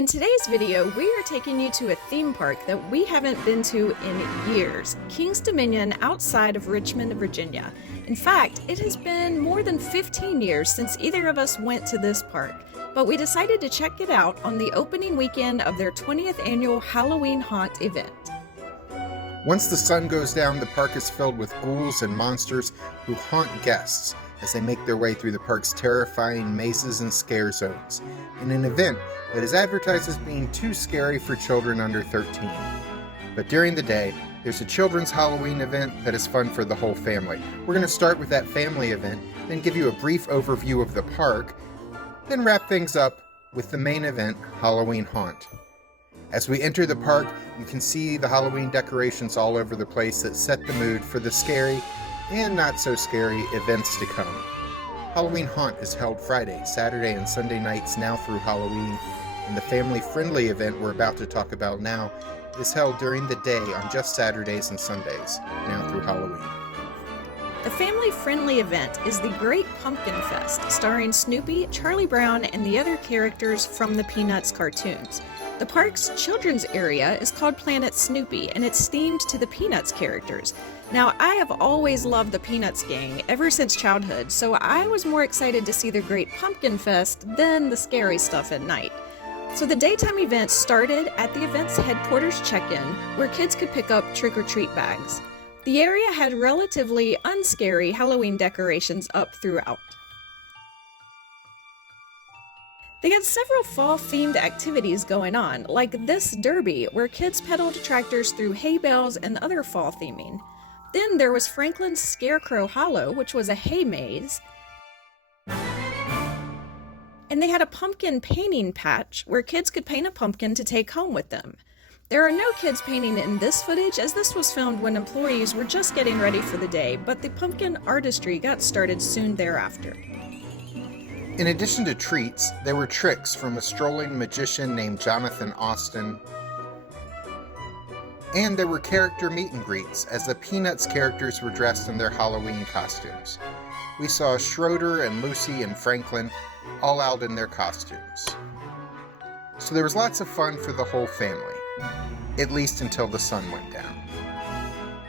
In today's video, we are taking you to a theme park that we haven't been to in years, King's Dominion outside of Richmond, Virginia. In fact, it has been more than 15 years since either of us went to this park, but we decided to check it out on the opening weekend of their 20th annual Halloween Haunt event. Once the sun goes down, the park is filled with ghouls and monsters who haunt guests as they make their way through the park's terrifying mazes and scare zones, in an event that is advertised as being too scary for children under 13. But during the day, there's a children's Halloween event that is fun for the whole family. We're going to start with that family event, then give you a brief overview of the park, then wrap things up with the main event, Halloween Haunt. As we enter the park, you can see the Halloween decorations all over the place that set the mood for the scary and not so scary events to come. Halloween Haunt is held Friday, Saturday, and Sunday nights now through Halloween, and the family-friendly event we're about to talk about now is held during the day on just Saturdays and Sundays, now through Halloween. The family-friendly event is the Great Pumpkin Fest, starring Snoopy, Charlie Brown, and the other characters from the Peanuts cartoons. The park's children's area is called Planet Snoopy, and it's themed to the Peanuts characters. Now, I have always loved the Peanuts gang ever since childhood, so I was more excited to see the Great Pumpkin Fest than the scary stuff at night. So the daytime event started at the event's headquarters check-in, where kids could pick up trick-or-treat bags. The area had relatively unscary Halloween decorations up throughout. They had several fall-themed activities going on, like this derby, where kids pedaled tractors through hay bales and other fall theming. Then there was Franklin's Scarecrow Hollow, which was a hay maze. And they had a pumpkin painting patch, where kids could paint a pumpkin to take home with them. There are no kids painting in this footage, as this was filmed when employees were just getting ready for the day, but the pumpkin artistry got started soon thereafter. In addition to treats, there were tricks from a strolling magician named Jonathan Austin, and there were character meet and greets as the Peanuts characters were dressed in their Halloween costumes. We saw Schroeder and Lucy and Franklin all out in their costumes. So there was lots of fun for the whole family, at least until the sun went down.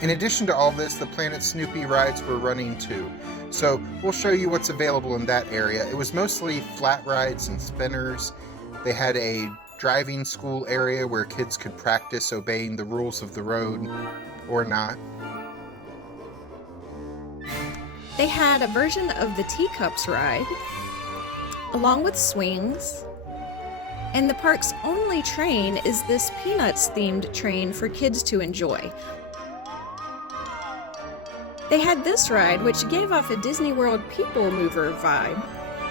In addition to all this, the Planet Snoopy rides were running too, so we'll show you what's available in that area. It was mostly flat rides and spinners. They had a driving school area where kids could practice obeying the rules of the road, or not. They had a version of the Teacups ride, along with swings, and the park's only train is this Peanuts-themed train for kids to enjoy. They had this ride, which gave off a Disney World People Mover vibe.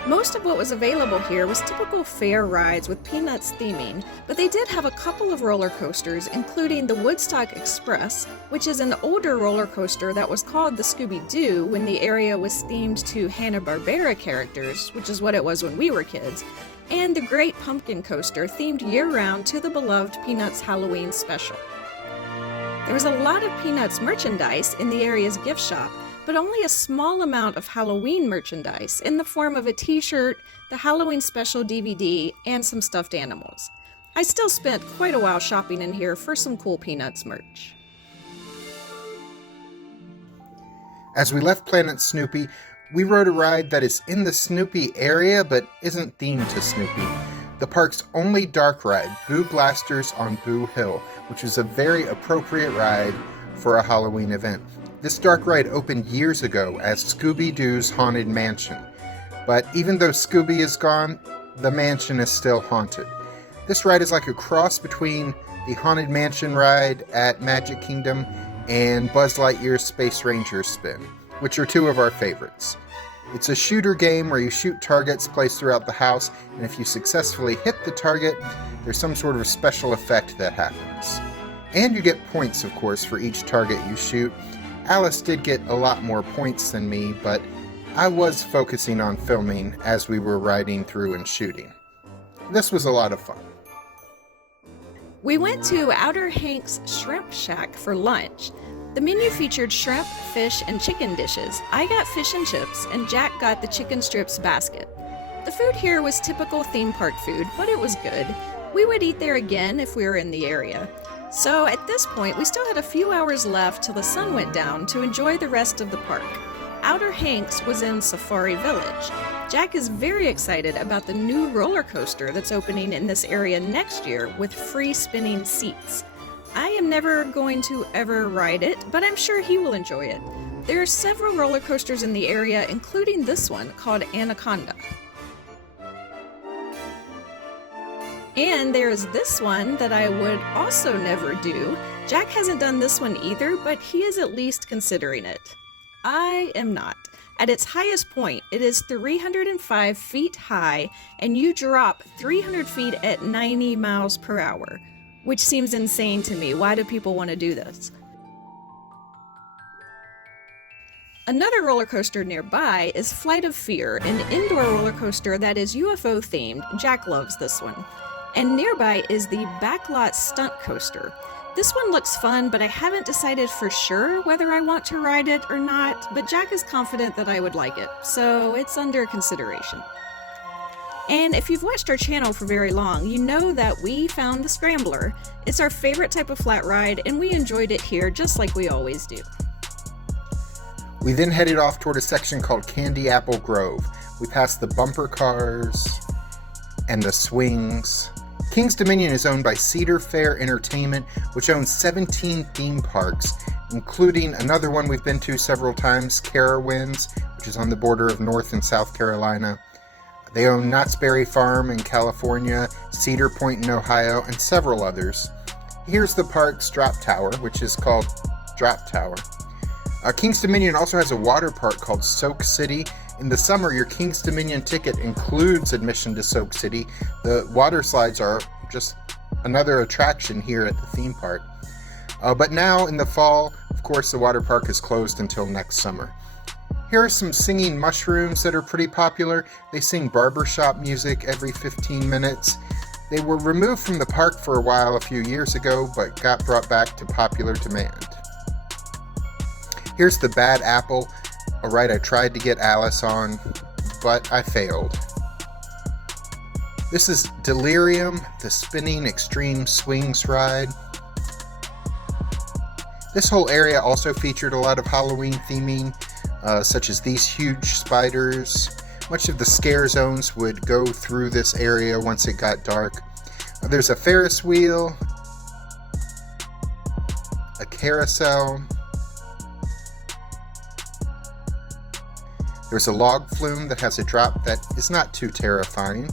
Most of what was available here was typical fair rides with Peanuts theming, but they did have a couple of roller coasters, including the Woodstock Express, which is an older roller coaster that was called the Scooby-Doo when the area was themed to Hanna-Barbera characters, which is what it was when we were kids, and the Great Pumpkin Coaster, themed year-round to the beloved Peanuts Halloween special. There was a lot of Peanuts merchandise in the area's gift shop, but only a small amount of Halloween merchandise in the form of a t-shirt, the Halloween special DVD, and some stuffed animals. I still spent quite a while shopping in here for some cool Peanuts merch. As we left Planet Snoopy, we rode a ride that is in the Snoopy area but isn't themed to Snoopy. The park's only dark ride, Boo Blasters on Boo Hill, which is a very appropriate ride for a Halloween event. This dark ride opened years ago as Scooby-Doo's Haunted Mansion, but even though Scooby is gone, the mansion is still haunted. This ride is like a cross between the Haunted Mansion ride at Magic Kingdom and Buzz Lightyear's Space Ranger Spin, which are two of our favorites. It's a shooter game where you shoot targets placed throughout the house, and if you successfully hit the target, there's some sort of special effect that happens. And you get points, of course, for each target you shoot. Alice did get a lot more points than me, but I was focusing on filming as we were riding through and shooting. This was a lot of fun. We went to Outer Hank's Shrimp Shack for lunch. The menu featured shrimp, fish, and chicken dishes. I got fish and chips, and Jack got the chicken strips basket. The food here was typical theme park food, but it was good. We would eat there again if we were in the area. So at this point, we still had a few hours left till the sun went down to enjoy the rest of the park. Outer Hanks was in Safari Village. Jack is very excited about the new roller coaster that's opening in this area next year with free spinning seats. I am never going to ever ride it, but I'm sure he will enjoy it. There are several roller coasters in the area, including this one called Anaconda. And there's this one that I would also never do. Jack hasn't done this one either, but he is at least considering it. I am not. At its highest point, it is 305 feet high, and you drop 300 feet at 90 miles per hour, which seems insane to me. Why do people want to do this? Another roller coaster nearby is Flight of Fear, an indoor roller coaster that is UFO themed. Jack loves this one. And nearby is the Backlot Stunt Coaster. This one looks fun, but I haven't decided for sure whether I want to ride it or not, but Jack is confident that I would like it, so it's under consideration. And if you've watched our channel for very long, you know that we found the Scrambler. It's our favorite type of flat ride, and we enjoyed it here just like we always do. We then headed off toward a section called Candy Apple Grove. We passed the bumper cars and the swings. King's Dominion is owned by Cedar Fair Entertainment, which owns 17 theme parks, including another one we've been to several times, Carowinds, which is on the border of North and South Carolina. They own Knott's Berry Farm in California, Cedar Point in Ohio, and several others. Here's the park's drop tower, which is called Drop Tower. King's Dominion also has a water park called Soak City. In the summer, your King's Dominion ticket includes admission to Soak City. The water slides are just another attraction here at the theme park. But now in the fall, of course, the water park is closed until next summer. Here are some singing mushrooms that are pretty popular. They sing barbershop music every 15 minutes. They were removed from the park for a while a few years ago, but got brought back to popular demand. Here's the Bad Apple. Alright, I tried to get Alice on, but I failed. This is Delirium, the spinning extreme swings ride. This whole area also featured a lot of Halloween theming, such as these huge spiders. Much of the scare zones would go through this area once it got dark. There's a Ferris wheel, a carousel. There's a log flume that has a drop that is not too terrifying.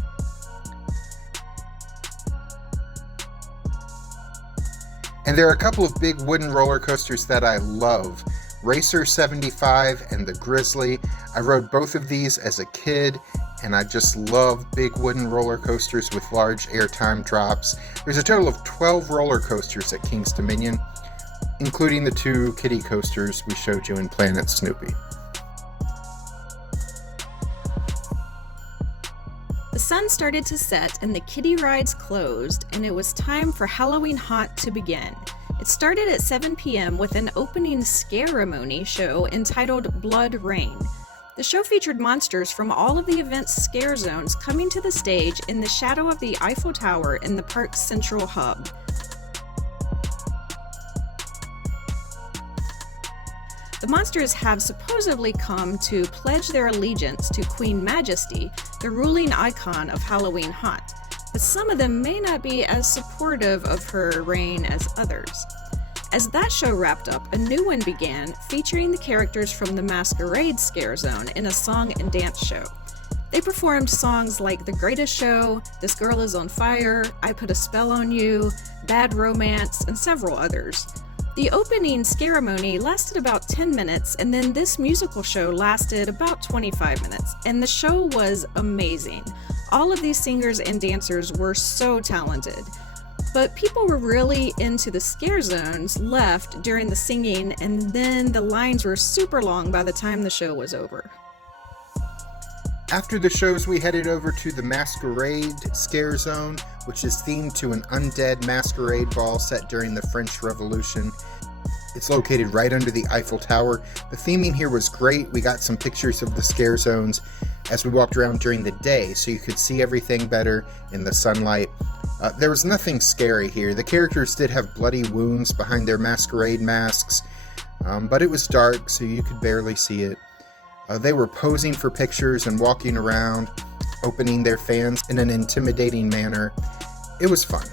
And there are a couple of big wooden roller coasters that I love. Racer 75 and the Grizzly. I rode both of these as a kid, and I just love big wooden roller coasters with large airtime drops. There's a total of 12 roller coasters at King's Dominion, including the 2 kiddie coasters we showed you in Planet Snoopy. The sun started to set and the kiddie rides closed, and it was time for Halloween Haunt to begin. It started at 7 p.m. with an opening scare-a-mony show entitled Blood Rain. The show featured monsters from all of the event's scare zones coming to the stage in the shadow of the Eiffel Tower in the park's central hub. The monsters have supposedly come to pledge their allegiance to Queen Majesty, the ruling icon of Halloween Haunt, but some of them may not be as supportive of her reign as others. As that show wrapped up, a new one began, featuring the characters from the Masquerade Scare Zone in a song and dance show. They performed songs like The Greatest Show, This Girl Is on Fire, I Put a Spell on You, Bad Romance, and several others. The opening ceremony lasted about 10 minutes, and then this musical show lasted about 25 minutes, and the show was amazing. All of these singers and dancers were so talented. But people were really into the scare zones left during the singing, and then the lines were super long by the time the show was over. After the shows, we headed over to the Masquerade Scare Zone, which is themed to an undead masquerade ball set during the French Revolution. It's located right under the Eiffel Tower. The theming here was great. We got some pictures of the scare zones as we walked around during the day, so you could see everything better in the sunlight. There was nothing scary here. The characters did have bloody wounds behind their masquerade masks, but it was dark, so you could barely see it. They were posing for pictures and walking around, opening their fans in an intimidating manner. It was fun.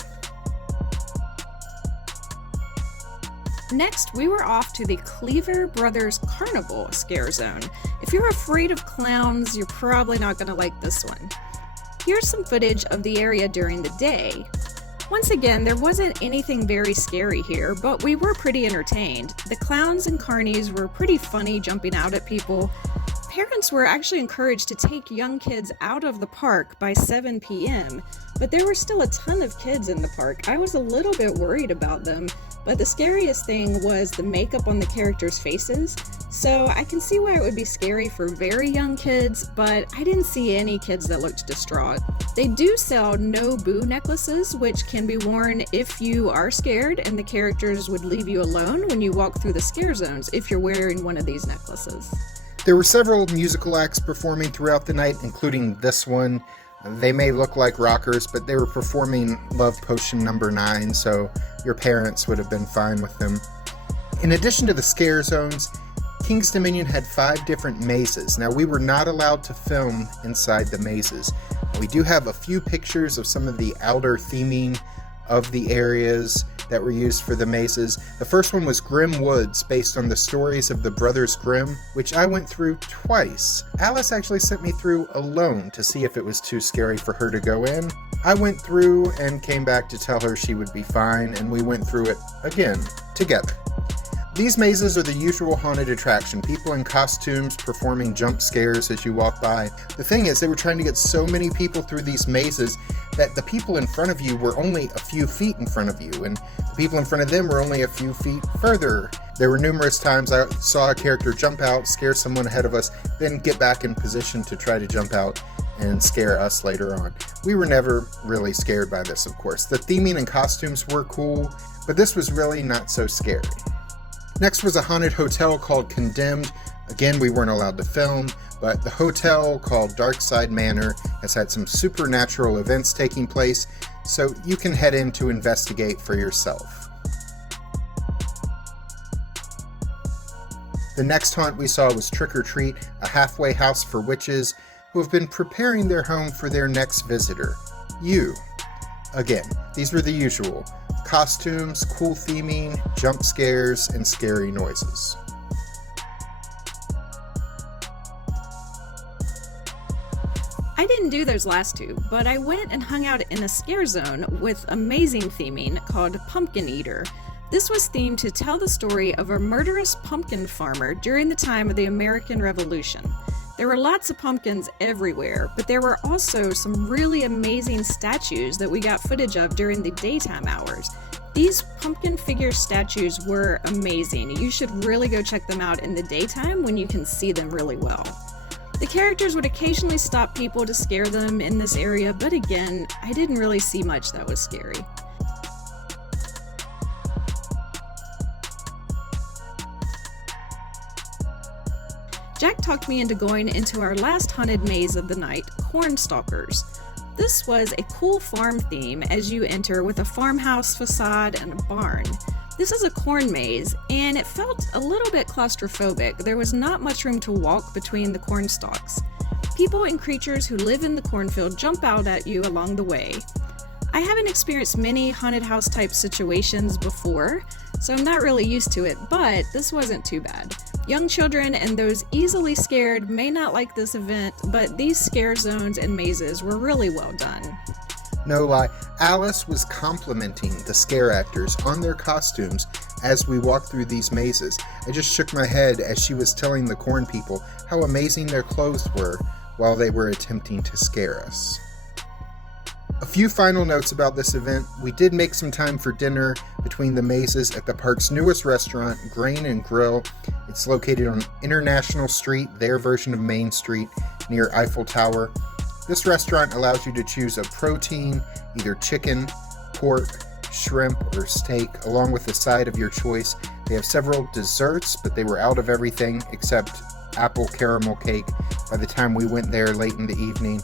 Next, we were off to the Cleaver Brothers Carnival Scare Zone. If you're afraid of clowns, you're probably not going to like this one. Here's some footage of the area during the day. Once again, there wasn't anything very scary here, but we were pretty entertained. The clowns and carnies were pretty funny, jumping out at people. Parents were actually encouraged to take young kids out of the park by 7 p.m., but there were still a ton of kids in the park. I was a little bit worried about them, but the scariest thing was the makeup on the characters' faces. So I can see why it would be scary for very young kids, but I didn't see any kids that looked distraught. They do sell no boo necklaces, which can be worn if you are scared, and the characters would leave you alone when you walk through the scare zones if you're wearing one of these necklaces. There were several musical acts performing throughout the night, including this one. They may look like rockers, but they were performing Love Potion number 9, so your parents would have been fine with them. In addition to the scare zones, King's Dominion had 5 different mazes. Now, we were not allowed to film inside the mazes. We do have a few pictures of some of the outer theming of the areas that were used for the mazes. The first one was Grimm Woods, based on the stories of the Brothers Grimm, which I went through twice. Alice actually sent me through alone to see if it was too scary for her to go in. I went through and came back to tell her she would be fine, and we went through it again, together. These mazes are the usual haunted attraction, people in costumes performing jump scares as you walk by. The thing is, they were trying to get so many people through these mazes that the people in front of you were only a few feet in front of you, and the people in front of them were only a few feet further. There were numerous times I saw a character jump out, scare someone ahead of us, then get back in position to try to jump out and scare us later on. We were never really scared by this, of course. The theming and costumes were cool, but this was really not so scary. Next was a haunted hotel called Condemned. Again, we weren't allowed to film, but the hotel called Darkside Manor has had some supernatural events taking place, so you can head in to investigate for yourself. The next haunt we saw was Trick or Treat, a halfway house for witches who have been preparing their home for their next visitor, you. Again, these were the usual: costumes, cool theming, jump scares, and scary noises. I didn't do those last two, but I went and hung out in a scare zone with amazing theming called Pumpkin Eater. This was themed to tell the story of a murderous pumpkin farmer during the time of the American Revolution. There were lots of pumpkins everywhere, but there were also some really amazing statues that we got footage of during the daytime hours. These pumpkin figure statues were amazing. You should really go check them out in the daytime when you can see them really well. The characters would occasionally stop people to scare them in this area, but again, I didn't really see much that was scary. Jack talked me into going into our last haunted maze of the night, Cornstalkers. This was a cool farm theme as you enter, with a farmhouse facade and a barn. This is a corn maze, and it felt a little bit claustrophobic. There was not much room to walk between the corn stalks. People and creatures who live in the cornfield jump out at you along the way. I haven't experienced many haunted house type situations before, so I'm not really used to it, but this wasn't too bad. Young children and those easily scared may not like this event, but these scare zones and mazes were really well done. No lie, Alice was complimenting the scare actors on their costumes as we walked through these mazes. I just shook my head as she was telling the corn people how amazing their clothes were while they were attempting to scare us. A few final notes about this event. We did make some time for dinner between the mazes at the park's newest restaurant, Grain and Grill. It's located on International Street, their version of Main Street, near Eiffel Tower. This restaurant allows you to choose a protein, either chicken, pork, shrimp, or steak, along with a side of your choice. They have several desserts, but they were out of everything except apple caramel cake by the time we went there late in the evening.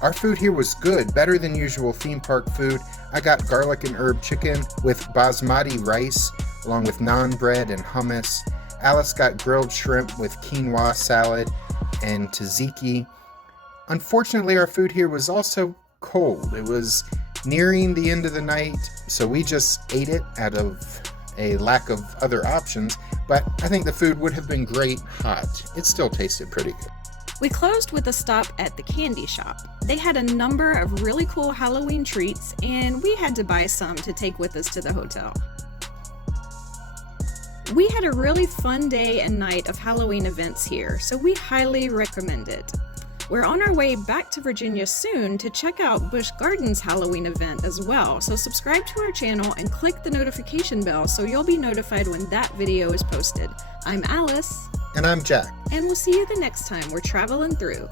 Our food here was good, better than usual theme park food. I got garlic and herb chicken with basmati rice, along with naan bread and hummus. Alice got grilled shrimp with quinoa salad and tzatziki. Unfortunately, our food here was also cold. It was nearing the end of the night, so we just ate it out of a lack of other options, but I think the food would have been great hot. It still tasted pretty good. We closed with a stop at the candy shop. They had a number of really cool Halloween treats, and we had to buy some to take with us to the hotel. We had a really fun day and night of Halloween events here, so we highly recommend it. We're on our way back to Virginia soon to check out Busch Gardens Halloween event as well, so subscribe to our channel and click the notification bell so you'll be notified when that video is posted. I'm Alice. And I'm Jack. And we'll see you the next time we're traveling through.